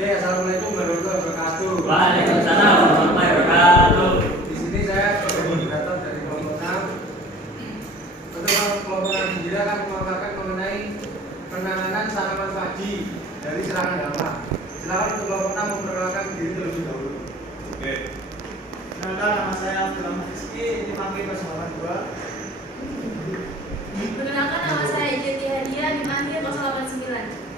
Oke, assalamualaikum warahmatullahi wabarakatuh. Waalaikumsalam warahmatullahi wabarakatuh. Di sini saya sebagai moderator dari kelompok 6. Untuk kelompok 6 sendiri akan memaparkan mengenai penanganan tanaman padi dari serangan hama. Silakan untuk kelompok 6 memperkenalkan diri terlebih dahulu. Oke. Perkenalkan, nama saya Abdullah Rizky, ini panggil bersama 2. Perkenalkan, nama saya Jeti Hadiah, dipanggil 089.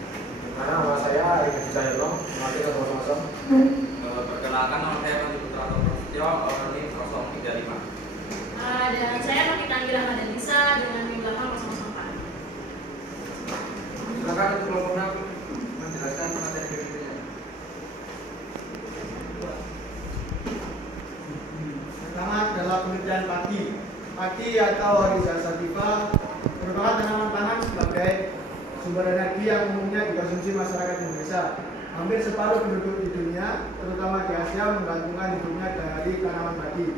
Nama saya Arif Hidayatullah, dipanggil 000. Perkenalkan, nama saya Panji Putra Prasetyo, NIM 035. Dan saya pakai panggilan Ahmad Nisa dengan NIM 8004. Silakan untuk kelompok 6 menjelaskan materi berikutnya. Pertama adalah penelitian padi. Padi atau Oryza sativa merupakan tanaman pangan sebagai sumber energi yang umumnya dikonsumsi masyarakat Indonesia. Hampir separuh penduduk di dunia, terutama di Asia, menggantungkan hidupnya dari tanaman padi.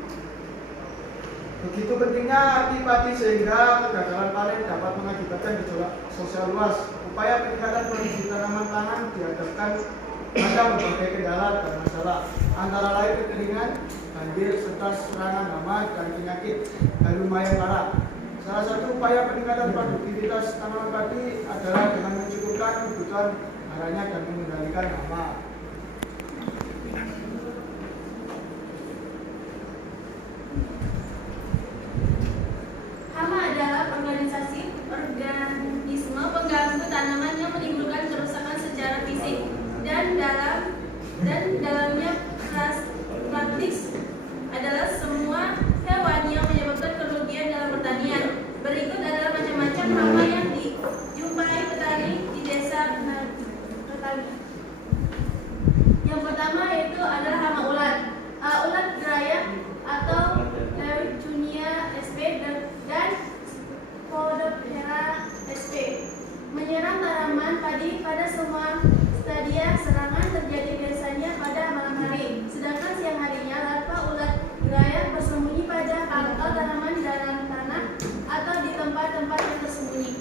Begitu pentingnya arti padi sehingga kegagalan panen dapat mengakibatkan gejolak sosial luas. Upaya peningkatan produksi tanaman pangan dihadapkan pada berbagai kendala dan masalah, antara lain kekeringan, banjir, serta serangan hama dan penyakit yang lumayan parah. Salah satu upaya peningkatan produktivitas tanaman padi adalah dengan mencukupkan kebutuhan barangnya dan mengendalikan hama. Hama adalah organisme pengganggu tanaman yang menimbulkan kerusakan secara fisik dan dalamnya praktis adalah semua hewan yang menyebabkan kerugian dalam pertanian. Berikut adalah macam-macam hama yang dijumpai petani di desa petani. Yang pertama yaitu adalah hama ulat. Ulat geraya atau Leucaena sp dan Podophera sp menyerang tanaman padi pada semua stadia. Serangan terjadi biasanya pada malam hari, sedangkan siang harinya larva ulat geraya bersembunyi pada pangkal tanaman dalam tanah atau di tempat-tempat yang tersembunyi.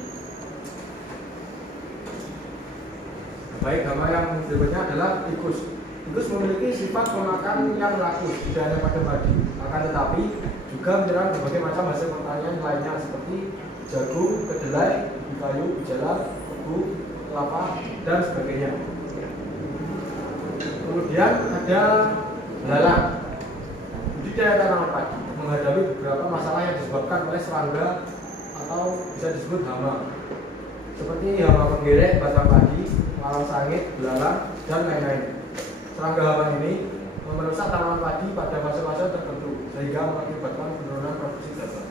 Baik, hama yang berikutnya adalah tikus. Tikus memiliki sifat pemakan yang rakus, tidak hanya pada padi, akan tetapi juga menyerang berbagai macam hasil pertanian lainnya seperti jagung, kedelai, ubi kayu, jalan, tebu, kelapa, dan sebagainya. Kemudian ada belalang. Budidaya tanaman padi menghadapi beberapa masalah yang disebabkan oleh serangga atau bisa disebut hama, seperti hama penggerek batang padi, malang sangit, belalang, dan lain-lain. Serangga hama ini merusak tanaman padi pada fase-fase tertentu sehingga mengakibatkan penurunan produksi gabah.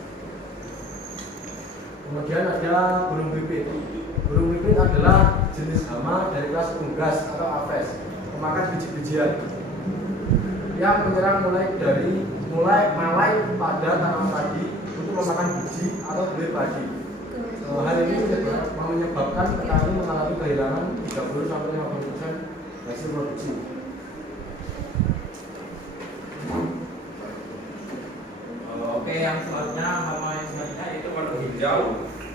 Kemudian ada burung pipit. Burung pipit adalah jenis hama dari kelas unggas atau apes, pemakan biji-bijian yang menyerang mulai malai pada tanaman padi untuk memakan biji atau buih padi. Hal ini menyebabkan petani mengalami kehilangan 30-50% hasil produksi. Oke, yang selanjutnya hama yang selanjutnya itu waduk hijau.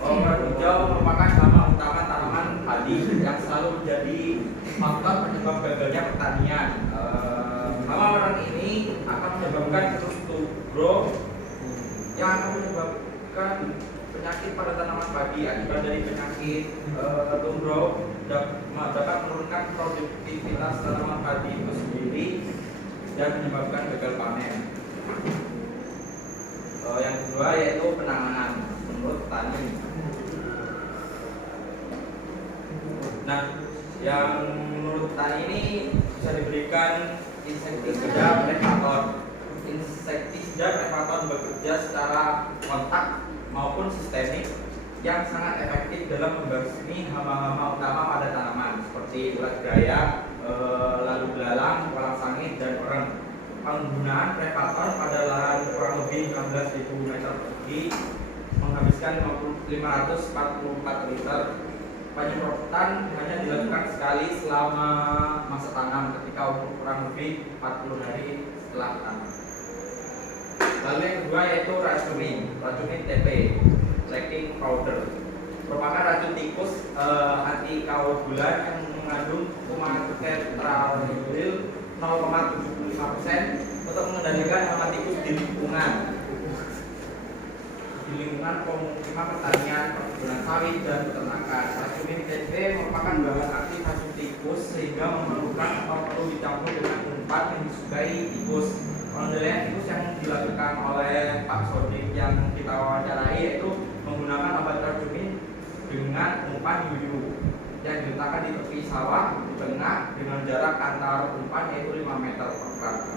Waduk hijau merupakan hama utama tanaman padi yang selalu menjadi faktor penyebab gagalnya pertanian. Hama orang ini akan menyebabkan terus tubruk yang akan menyebabkan penyakit pada tanaman padi. Akibat dari penyakit tubruk dapat menurunkan produktivitas tanaman padi itu sendiri dan menyebabkan gagal panen. Yang kedua yaitu penanganan menurut petani. Nah, yang menurut petani ini bisa diberikan insektisida predator. Insektisida predator bekerja secara kontak maupun sistemik yang sangat efektif dalam membasmi hama-hama utama pada tanaman seperti ulat geraya, lalu belalang, walang sangit, dan orang. Penggunaan predator pada lahan kurang lebih 16.000 meter persegi menghabiskan 544 liter. Penyemprotan hanya dilakukan sekali selama masa tanam ketika umur kurang lebih 40 hari setelah tanam. Lalu yang kedua yaitu racun TP, Lecking powder, merupakan racun tikus anti koagulan yang mengandung kuman tetraol 0,75% untuk mengendalikan hama tikus di lingkungan pemukiman pertanian, perkebunan sawit, dan peternakan. Racun TT merupakan bahan aktif racun tikus sehingga memerlukan atau perlu dicampur dengan umpan yang disukai tikus. Pengendalian tikus yang dilakukan oleh Pak Sodik yang kita wawancarai yaitu menggunakan obat racun dengan umpan yuyu yang diletakkan di tepi sawah di tengah dengan jarak antar umpan yaitu 5 meter per kerangka.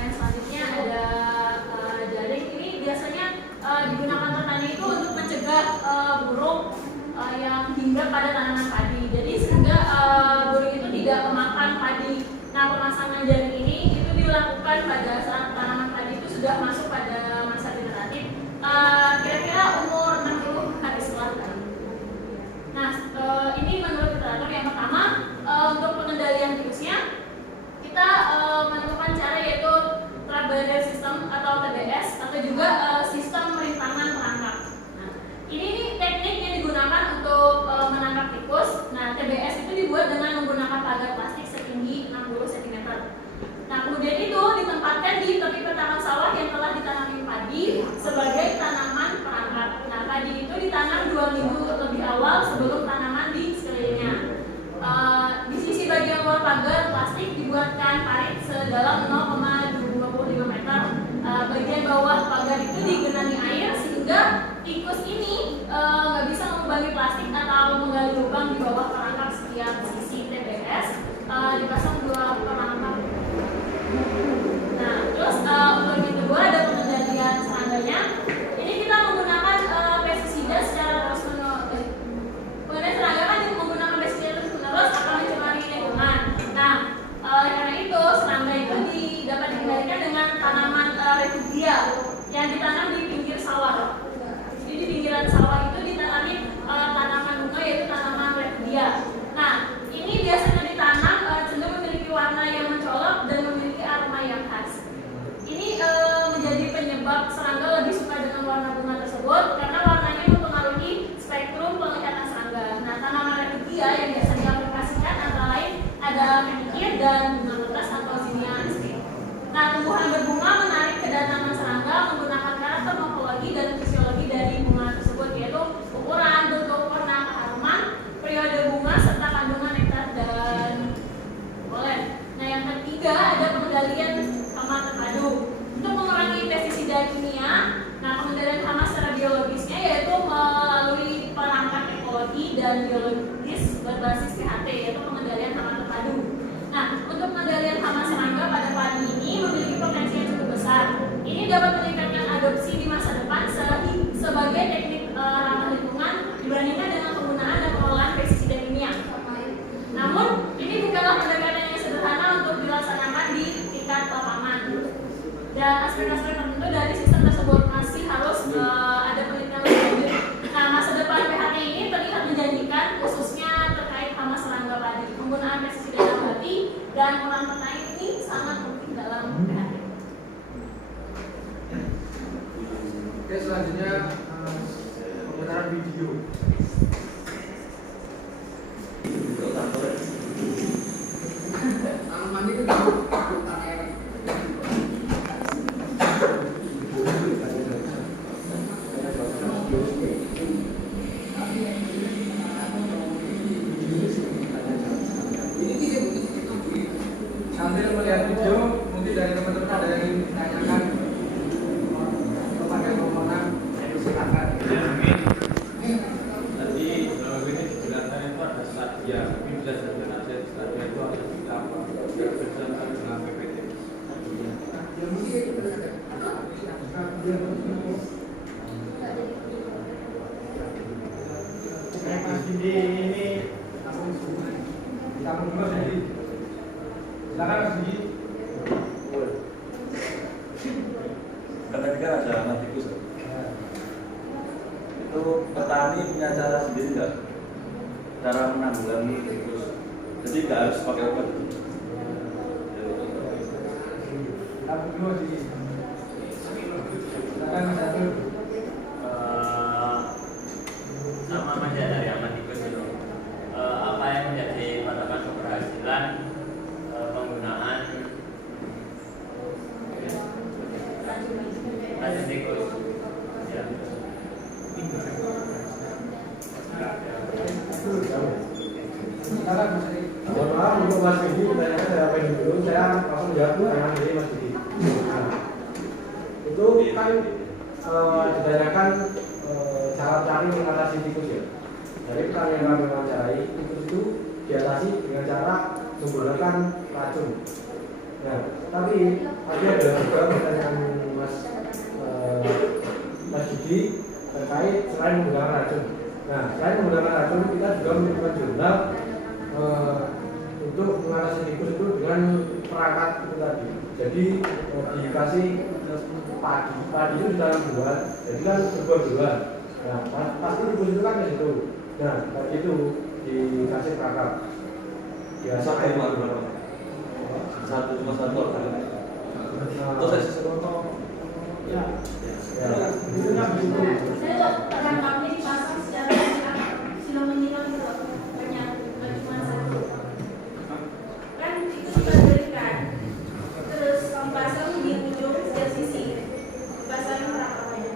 Yang selanjutnya ada jaring. Ini biasanya digunakan petani itu untuk mencegah burung yang hinggap pada tanaman padi. Jadi sehingga burung itu tidak memakan padi. Nah, pemasangan jaring ini itu dilakukan pada saat tanaman padi itu sudah masuk pada masa generatif, kira-kira umur 60 hari setelah tani. Nah, ini menurut literatur. Yang pertama, untuk pengendalian virusnya kita menemukan cara yaitu trap barrier system atau TBS atau juga sistem perintangan perangkap. Nah, ini nih teknik yang digunakan untuk menangkap tikus. Nah, TBS itu dibuat dengan menggunakan pagar plastik setinggi 60 cm. Nah, kemudian itu ditempatkan di tepi petangan sawah yang telah ditanami padi sebagai tanaman perangkap. Nah, padi itu ditanam 2 minggu lebih awal sebelum tanaman di sekelilingnya. Di sisi bagian luar pagar plastik dibuatkan parit sedalam 0,25 meter. Bagian bawah pagar itu digenangi air sehingga tikus ini nggak bisa mengubangi plastik atau menggali lubang di bawah perangkap. Setiap sisi TBS dipasang 2 perangkap. Nah, terus untuk yang kedua ada pengendalian seranganya. Ini kita menggunakan pestisida secara terus-menerus. Pengendalian serangga kan menggunakan pestisida terus-menerus akan mencemari lingkungan. Nah, oleh karena itu serangga itu dapat dikendalikan dengan tanaman refugia yang ditanam di pinggir sawah. Jadi di pinggiran sawah itu ditanami tanaman bunga yaitu tanaman refugia. Nah, ini biasanya ditanam cenderung memiliki warna yang mencolok dan memiliki aroma yang khas. Ini menjadi penyebab serangga lebih suka dengan warna bunga tersebut karena warnanya mempengaruhi spektrum penglihatan serangga. Nah, tanaman refugia yang biasa diaplikasikan antara lain ada menikir dan bunga kertas atau zinnia escape. Nah, tumbuhan berbunga menarik kedatangan serangga menggunakan karakter morfologi dan fisiologi dari bunga tersebut, yaitu ukuran, bentuk, warna, keharuman, periode bunga serta kandungan nektar dan polen. Nah, yang ketiga ada pengendalian hama terpadu. Untuk mengurangi pestisida kimia, nah pengendalian hama secara biologisnya yaitu melalui perangkat ekologi dan biologis berbasis THT, yaitu pengendalian hama terpadu. Nah, untuk pengendalian hama serangga pada padi ini memiliki potensi yang cukup besar. Ini dapat meningkatkan adopsi di masa depan sebagai teknik ramah lingkungan dibandingkan dengan penggunaan dan pengolahan pestisida kimia. Namun, ini bukanlah pendekatan yang sederhana untuk dilaksanakan di tingkat lapangan. Dan aspek-aspek tertentu dari sistem tersebut masih harus ada penelitian lebih lanjut. Nah, masa depan PHT ini terlihat menjanjikan, khususnya terkait hama serangga padi. Penggunaan pestisida dalam hati dan peran petani ini sangat penting dalam PHT. Oke, selanjutnya pemutaran video. Tanaman itu sambil melihat video, mungkin dari teman-teman ada yang ingin ditanyakan kepada pemenang, silakan. Ya, mungkin tadi ini dijelaskan itu ada stadia, mungkin bisa saja nanti stadia itu harus kita apa? Bersama dengan PPT. Mas Didi ini Kita berdua jadi. Silakan Mas Didi. Ketiga ada hama tikus. Itu petani punya cara sendiri nggak? Cara menanggulangi tikus. Jadi nggak harus pakai obat. Kita berdua jadi. Silakan Mas Didi. tikus. Ya. Sekarang mohon maaf untuk Mas Didi, pertanyaan saya pending dulu, saya langsung jawab pertanyaan dari Mas Didi. Nah, itu kan ditanyakan cara cari mengatasi tikus ya. Dari petani yang kami wawancarai, tikus itu diatasi dengan cara menggunakan racun. Nah, tapi tadi ada juga pertanyaan Mas Didi terkait selain menggunakan racun. Nah, selain menggunakan racun, kita juga menemukan jurnal untuk mengatasi tikus itu dengan perangkat itu tadi. Jadi dikasih padi itu di dalam buah, jadi kan berbuah-buah. Nah, pasti tikus itu kan ke situ. Nah, tadi itu dikasih perangkat. Biasa Sampai berapa? Satu cuma satu. Terus saya sesuatu. Ya. Ya. Itu kan begitu. Saya perangkapnya dipasang secara silang-menyilang gitu loh. Banyak, nggak cuma satu. Kan itu kita berikan, terus pasang di ujung setiap sisi, dipasang perangkapnya.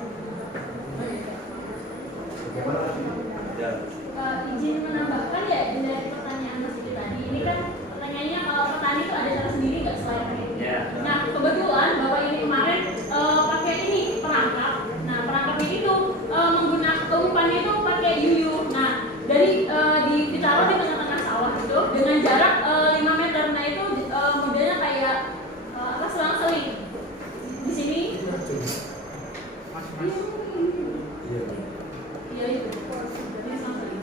Bagaimana? Ya. Izin menambahkan ya dari pertanyaan Mas Didi tadi. Ini kan pertanyaannya kalau petani itu ada cara sendiri nggak selain pakai ini? Ya. Nah kebetulan bahwa ini kemarin pakai ini perangkap. Nah perangkap ini tuh menggunakan umpannya itu pakai yuyu. Nah dari ditaruh di tengah-tengah sawah itu dengan jarak 5 meter. Nah itu modelnya kayak selang-seling. Di sini. Iya itu. Jadi selang-seling.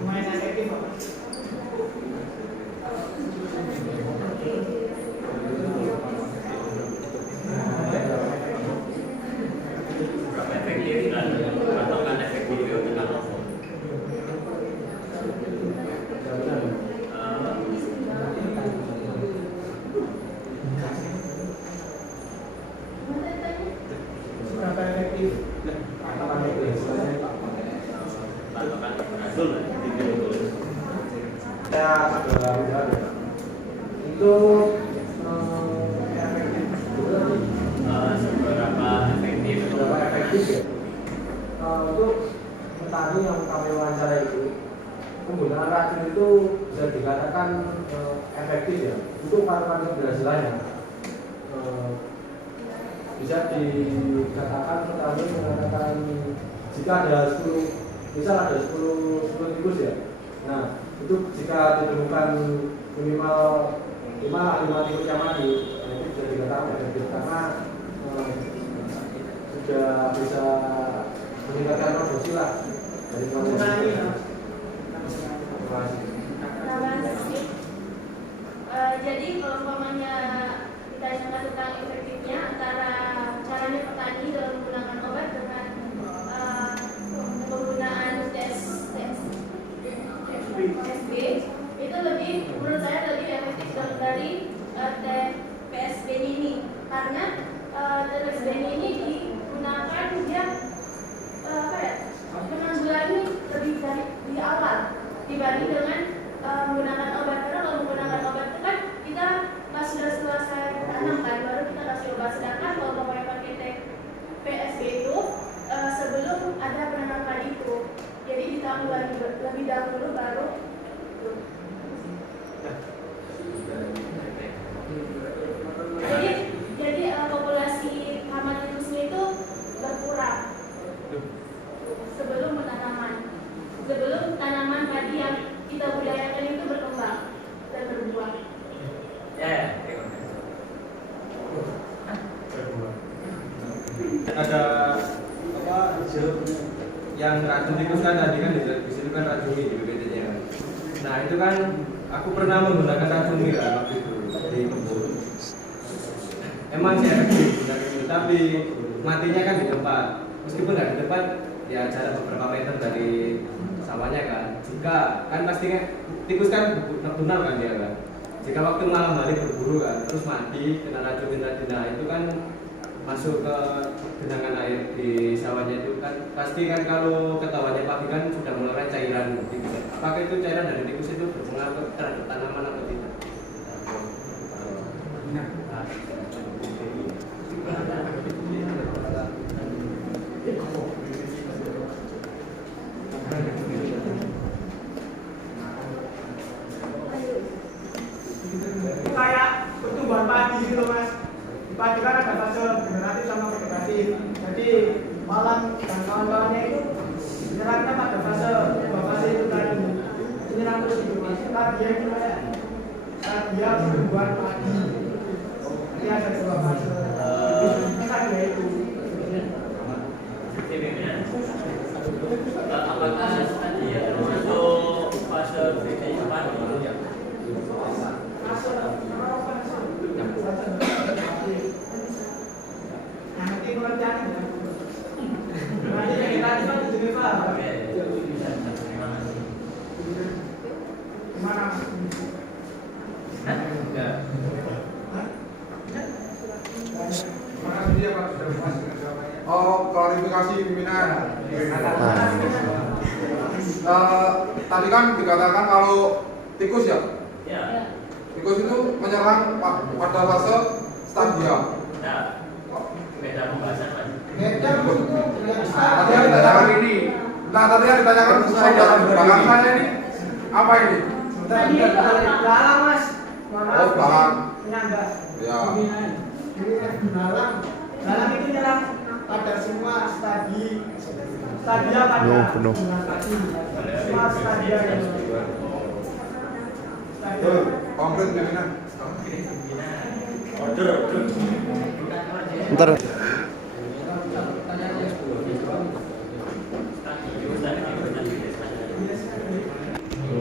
Lumayan efektif Pak. Berapa efektif dan atau kan efektif dengan apa? Seberapa efektif? Patokan Betul. Ya, ada. Itu efektif. seberapa efektif? Berapa efektif ya? Untuk petani yang kami wawancara itu, penggunaan racun itu bisa dikatakan efektif ya. Untuk paru-paru keberhasilannya bisa dikatakan petani mengatakan jika ada 10, misal ada 10 tikus ya. Nah, itu jika ditemukan minimal 5 tikus yang mati, itu bisa dikatakan efektif karena sudah bisa meningkatkan produksi lah dari Mengurangi ya. Tambahan sedikit. Jadi kalau umpamanya ditanyakan tentang efektifnya antara caranya petani dalam menggunakan obat dengan penggunaan PSB itu lebih, menurut saya lebih efektif dari PSB ini karena PSB ini digunakan dia menanggulangi lebih dari di awal dibanding dengan menggunakan obat. Karena kalau menggunakan obat itu kan kita pas sudah selesai tanam kan baru kita kasih obat, sedangkan kalau pakai PSB itu sebelum ada penanaman padi itu jadi ditanggulangi lebih dahulu baru itu. Jadi populasi hama tikusnya itu berkurang sebelum tanaman padi yang kita budidayakan itu berkembang dan berbuah. Ada apa yang racun tikus kan tadi kan di situ kan racun di BPT-nya. Nah itu kan aku pernah menggunakan racun nira waktu itu di kebun. Emang sih efektif benar itu, tapi matinya kan di tempat. Meskipun nggak di tempat, ya jarak beberapa meter dari sawahnya kan. Jika kan pastinya tikus kan nocturnal kan dia kan. Jika waktu malam hari berburu kan, terus mati kena racun tindak-tindak itu kan masuk ke genangan air di sawahnya itu kan pasti kan kalau ketahuannya pagi kan sudah mengeluarkan cairan tikus. Apakah itu cairan dari tikus itu berpengaruh terhadap tanaman atau tidak? dan kawan-kawannya itu menyerangnya pada fase itu tadi. Menyerang terus itu stadium gimana? Stadium pertumbuhan padi. Ini ada dua fase. Stadium itu. Apakah stadium termasuk fase kehidupan? Nanti pengertian nanti yang kita itu kan jenis apa? Gimana? Makasih dia Pak sudah puas dengan jawabannya. Oh, klarifikasi pimpinan. Tadi kan dikatakan kalau tikus ya? Ya. Tikus itu menyerang pada fase stadium. Nah, beda pembahasan Pak. Beda itu Tadi yang ditanyakan ini. Nah, tadi yang ditanyakan saudara belakang saya ini apa ini? Tadi itu dalam mas. Oh, belakang. Penyangga. Ya. Dalam itu nyerang pada semua stadium pada penuh. semua stadium yang Konkret pimpinan. Order. Ntar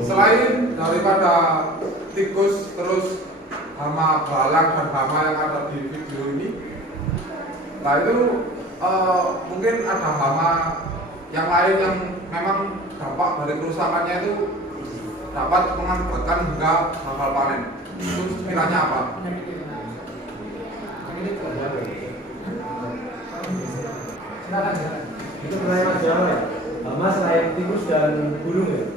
Selain daripada tikus terus hama balalang dan hama yang ada di video ini, nah itu mungkin ada hama yang lain yang memang dampak dari kerusakannya itu dapat mengakibatkan hingga gagal panen. Itu sekiranya apa? Silakan. Itu pertanyaan Mas Jawa ya. Hama selain tikus dan burung ya.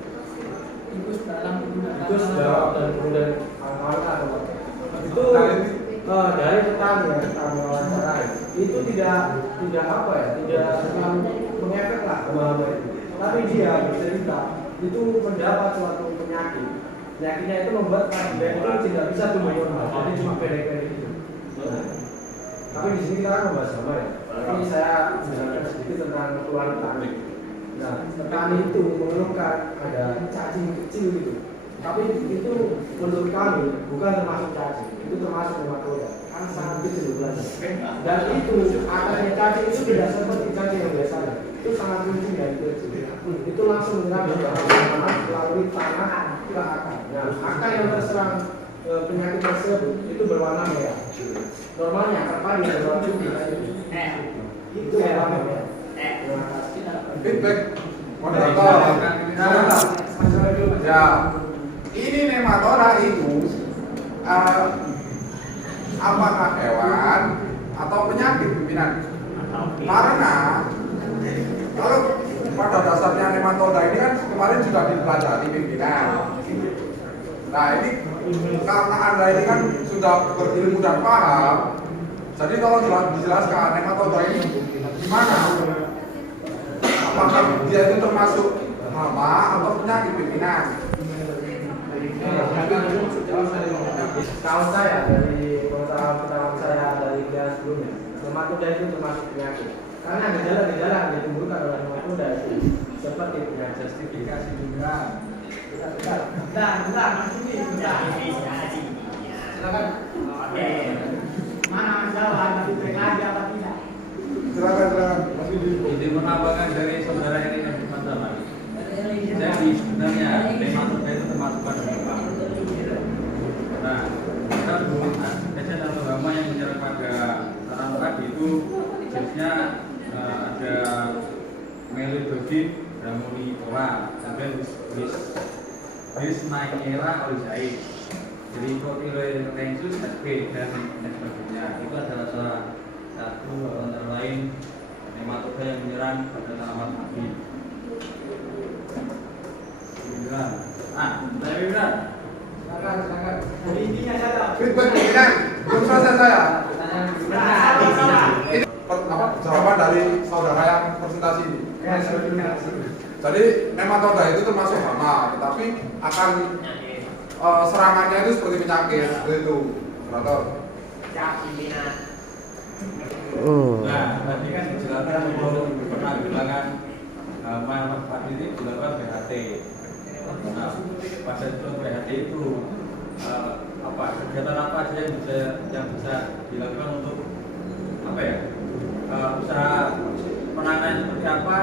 Tikus dan burung dan kawan-kawan atau apa? Itu dari petani ya, petani wawancara itu tidak apa ya, tidak terlalu mengefek lah ke hama itu. Tapi dia bercerita itu mendapat suatu penyakit. Penyakitnya itu membuat dia itu tidak bisa tumbuh normal, jadi cuma pendek-pendek itu. Tapi di sini kita kan membahas sama ya. Tapi saya menjelaskan sedikit tentang keluhan petani. Nah, petani itu mengeluhkan ada cacing kecil gitu. Tapi itu menurut kami bukan termasuk cacing, itu termasuk nematoda. Kan sangat kecil jumlahnya. Dan itu akarnya cacing itu tidak seperti cacing yang biasanya. Itu sangat kecil dan kecil. Itu langsung menyerang ke tanah melalui tanah ke akar. Nah, akar yang terserang penyakit tersebut itu berwarna merah. Normalnya akar padi berwarna putih. Itu warna merah. Feedback moderator. Ya, ini nematoda itu apakah hewan atau penyakit pimpinan? Karena kalau pada dasarnya nematoda ini kan kemarin sudah dipelajari pimpinan. Nah ini karena Anda ini kan sudah berilmu dan paham, jadi tolong dijelaskan nematoda ini gimana? Apakah dia itu termasuk hama atau penyakit pimpinan? Kalau saya dari pengetahuan saya dari kelas sebelumnya, nematoda itu termasuk penyakit. Karena gejala-gejala yang ditimbulkan oleh nematoda itu seperti penyakit justifikasi juga. Bentar, silakan. Mana Jawa nanti aja apa tidak? Silakan Mas Widi. Ide penambangan dari saudara ini teman-teman. Jadi sebenarnya nematoda itu termasuk pada hama. Nah, kita menggunakan kesan atau hama yang menyerang pada tanaman padi itu jenisnya ada Melodogin, Ramonivora, kemudian Bisnaikera olizae, jadi Cotyloensus sp dan lain sebagainya. Itu adalah salah satu antara lain nematoda yang menyerang pada tanaman padi. Silakan. Jadi intinya saja. Feedback pimpinan, belum selesai saya. Ini jawaban dari saudara yang presentasi ini. Jadi nematoda itu termasuk hama, tetapi akan serangannya itu seperti penyakit, seperti itu. Operator. Nah, tadi kan dijelaskan bahwa penanggulangan pada PHT itu apa kegiatan apa aja yang bisa dilakukan untuk apa ya usaha penanganan seperti apa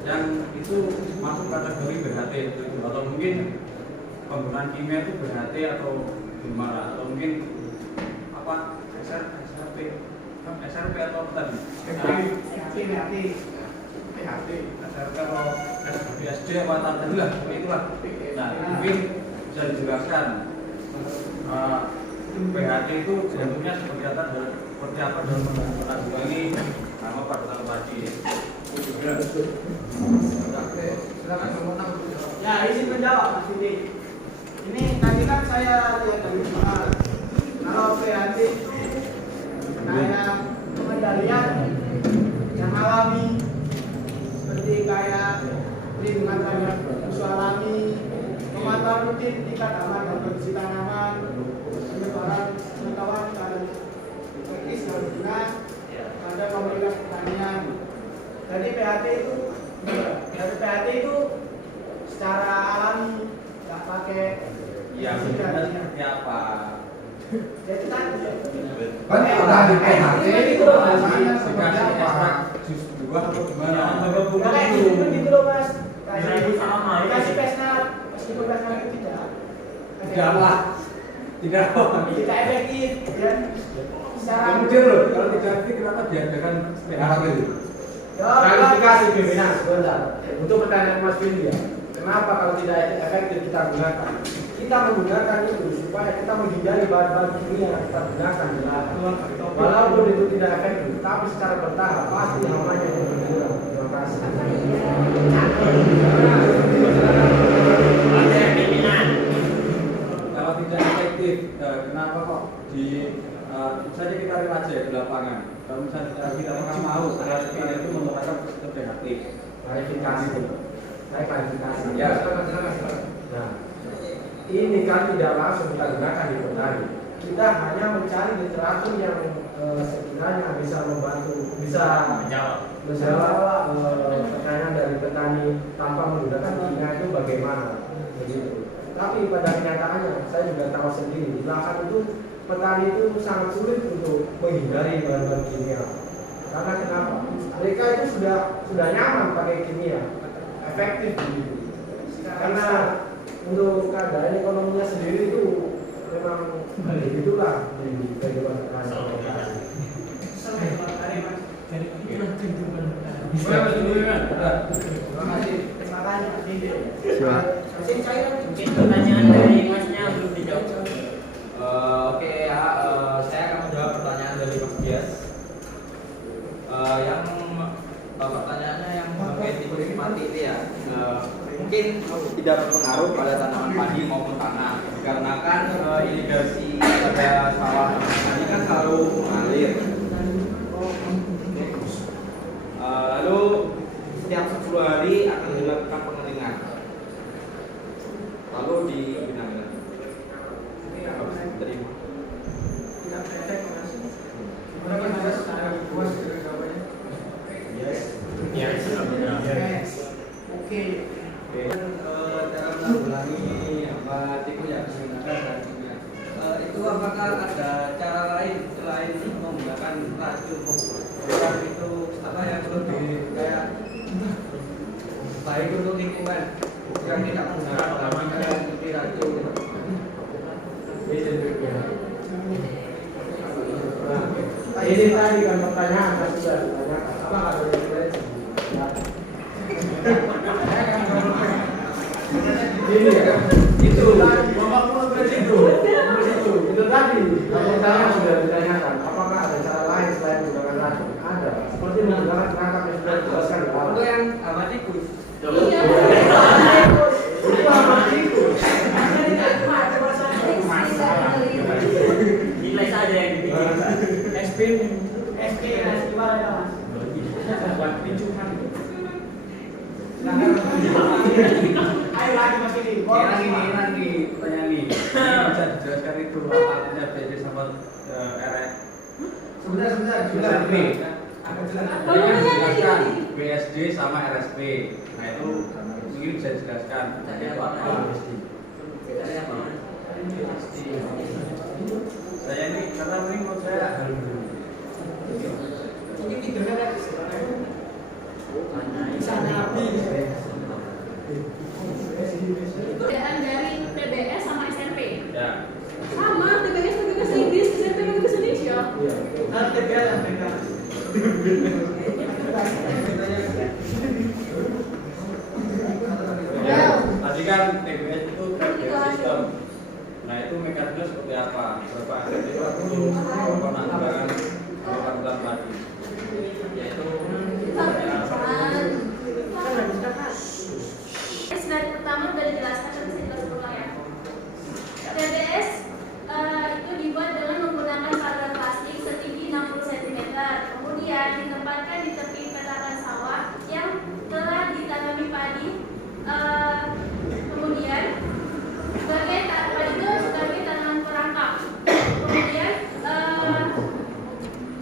yang itu masuk kategori BHT itu, atau mungkin penggunaan kimia itu BHT atau gimana, atau mungkin apa SRP atau apa tadi? PHT SRP atau SD apa tadi lah, itulah. Nah, mungkin bisa dijelaskan PHT itu bentuknya seperti apa dalam menanggulangi nama pada tadi. Ya, izin menjawab Mas Didi. Ini tadi kan saya lihat dari soal kalau PHT itu kayak pengendalian yang alami, seperti kayak perlindungan terhadap musuh alami, pemantauan rutin tingkat aman dan kondisi tanaman, penyebaran pengetahuan dan teknis yang berguna pada komunitas pertanian. Jadi PHT itu secara alami, nggak pakai seperti apa? jadi kan Tadi PHT itu dikasih ekstrak jus buah atau gimana? kayak gitu loh Mas. Kasih pesnat, meskipun pesnat itu tidak efektif dan secara Mungkin loh, kalau tidak efektif kenapa diadakan PHT itu? Klarifikasi pimpinan sebentar untuk pertanyaan Mas Billy ya. Kenapa kalau tidak efektif kita gunakan? Kita menggunakan itu supaya kita menghindari bahan-bahan kimia yang kita gunakan di lahan. Walaupun itu tidak efektif, tapi secara bertahap pasti namanya yang berkurang. Terima kasih. Kalau tidak efektif, kenapa kok saja kita lihat aja di lapangan. Kalau misalnya kita mau kita itu menggunakan sistem PHT. Klarifikasi itu. Saya klarifikasi. Ya, nah, ini kan tidak langsung kita gunakan di petani. Kita hanya mencari literatur yang sekiranya bisa membantu, bisa menjawab pertanyaan dari petani tanpa menggunakan kimia itu bagaimana, begitu. Tapi pada kenyataannya saya juga tahu sendiri di lahan itu petani itu sangat sulit untuk menghindari bahan-bahan kimia. Karena kenapa? Mereka itu sudah nyaman pakai kimia, efektif begitu. Karena untuk keadaan ekonominya sendiri itu memang begitulah di kehidupan petani. Mungkin pertanyaan dari Masnya belum dijawab. Oke ya, saya akan menjawab pertanyaan dari Mas Dias. Yang pertanyaannya yang mengenai tipe mati itu ya, mungkin tidak berpengaruh pada tanaman padi maupun tanah, dikarenakan irigasi pada sawah ini kan selalu mengalir. Lalu setiap 10 hari akan dilakukan pengeringan, lalu dibina-bina. Terima. Oke. Cara menanggulangi tikus yang menggunakan kimia. Itu apakah ada cara lain selain menggunakan racun? Bukan itu apa yang lebih kayak baik untuk lingkungan, bukan tidak menggunakan bahan seperti racun. Ini tadi kan pertanyaan kan sudah ditanyakan. Apa ada referensi? Ini ya, itu tadi pertanyaan sudah ditanyakan. Apakah ada cara lain selain menggunakan racun? Ada, seperti menggunakan perangkap yang sudah dijelaskan. Untuk yang apa tikus? Iya. Itu apa tikus? Nilai saja yang dibikin. SP gimana ya Mas? Buat picuhan. Ayo lagi Mas Didi. Nanti pertanyaan nih. Bisa dijelaskan itu apa artinya BD sama RS? Sebentar. Akan jelaskan. Tadi kan dijelaskan BSD sama RSP. Nah itu mungkin bisa dijelaskan. Itu apa? Saya ini karena mending menurut saya Ini videonya kan bisa nabi. Perbedaan dari PBS sama SMP. ya. Sama, PBS pakai bahasa Inggris, SMP pakai bahasa Indonesia. Nanti dia yang pegang. Tadi kan TBS itu tracking system. Nah itu mekanisme seperti apa? Berapa efektif untuk penanggulangan kebakaran tadi? Yaitu Slide pertama sudah dijelaskan, tapi saya jelaskan ulang ya. TBS itu dibuat dengan menggunakan pagar plastik setinggi 60 cm, kemudian ditempatkan di tepi petakan sawah yang telah ditanami padi. Kemudian sebagai padi itu sebagai tanaman perangkap. Kemudian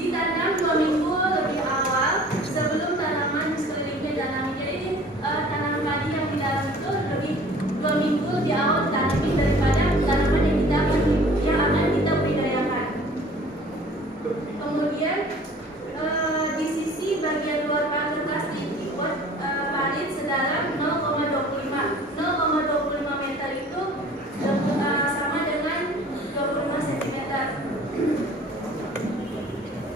ditanam 2 minggu lebih awal sebelum tanaman di sekelilingnya ditanami. Jadi tanaman padi yang di dalam itu lebih 2 minggu lebih awal ditanami daripada tanaman yang akan kita budidayakan. Kemudian di sisi bagian luar pagar plastik dibuat parit sedalam 0,25 meter itu sama dengan 25 cm.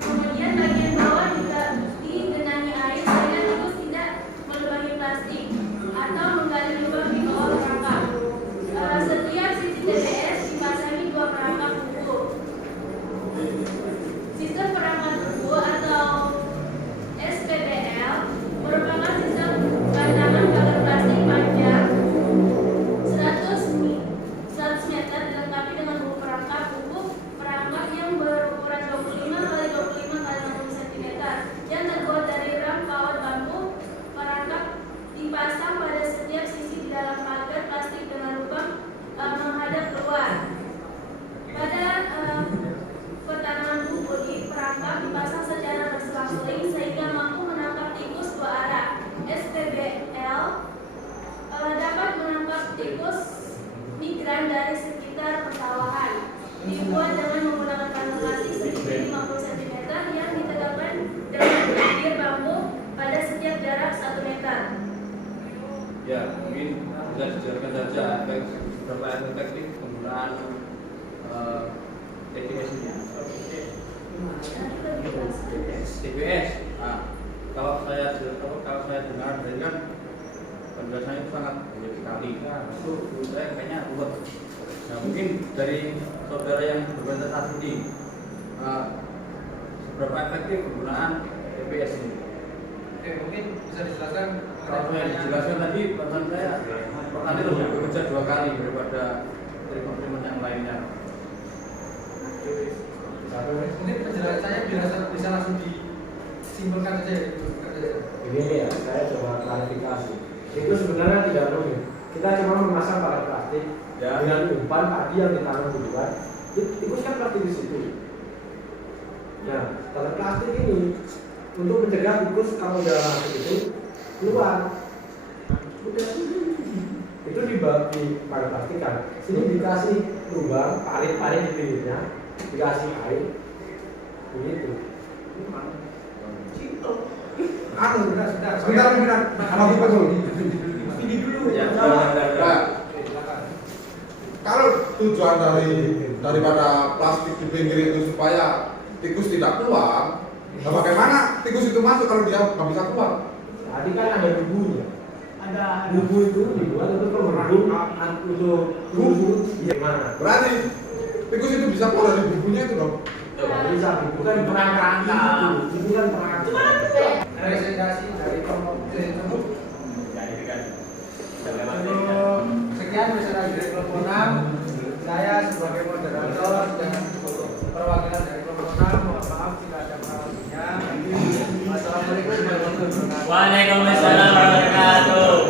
Kemudian bagian bawah juga digenangi air sehingga tikus tidak melubangi plastik atau menggali lubang di bawah perangkap. Setiap sisi TBS dipasangi 2 perangkap buku. Sistem perangkap buku atau SPBL merupakan sistem bantahan pagar plastik panjang 100 meter dilengkapi dengan buku perangkap yang berukuran 25 x 25 x 60 cm yang terbuat dari ram kawat bambu. Perangkap dipasang pada setiap sisi di dalam pagar plastik dengan lubang menghadap keluar. Pada pertanaman buku di perangkap dipasang secara berselang-seling sehingga mampu menangkap tikus 2 arah. SPBL dapat menangkap tikus migran dari sekitar persawahan. Dibuat dengan menggunakan pagar plastik setinggi 50 cm yang ditegakkan dengan bibir bambu pada setiap jarak 1 meter. ya mungkin bisa dijelaskan saja seberapa efektif penggunaan TBS ini. TBS. Nah, kalau saya dengar dari kan penjelasannya itu sangat baik sekali. Itu menurut saya kayaknya ruwet. Nah, mungkin dari saudara yang berkontestasi ini seberapa efektif penggunaan TBS ini? Oke, mungkin bisa dijelaskan. Kalau saya dijelaskan tadi, pertanyaan saya petani lebih bekerja 2 kali daripada treatment yang lainnya. Mungkin penjelasannya bisa langsung disimpulkan saja ya. Begini ya, saya coba klarifikasi. Itu sebenarnya tidak rumit. Kita cuma memasang pagar plastik dengan umpan padi yang ditanam duluan. Tikus kan plastik di situ. Nah, pagar plastik ini untuk mencegah tikus kalau udah masuk itu keluar. Udah itu dibagi pagar plastik kan. Sini dikasih lubang, parit-parit di pinggirnya, dikasih air, begitu. Sebentar. Kalau ini dulu. Kalau tujuan daripada plastik di pinggir itu supaya tikus tidak keluar, nah bagaimana tikus itu masuk kalau dia nggak bisa keluar? Tadi kan ada bubunya. Ada bubu itu dibuat untuk pemberhubung untuk bubu. Gimana? Berarti tikus itu bisa keluar dari bubunya itu dong? Bisa, bukan perangkat itu kan perangkat. Presentasi dari kelompok tersebut. Sekian presentasi dari kelompok 6. Saya sebagai moderator dan perwakilan dari kelompok 6 mohon maaf jika ada kesalahannya. Wassalamualaikum warahmatullahi wabarakatuh. Waalaikumsalam warahmatullahi wabarakatuh.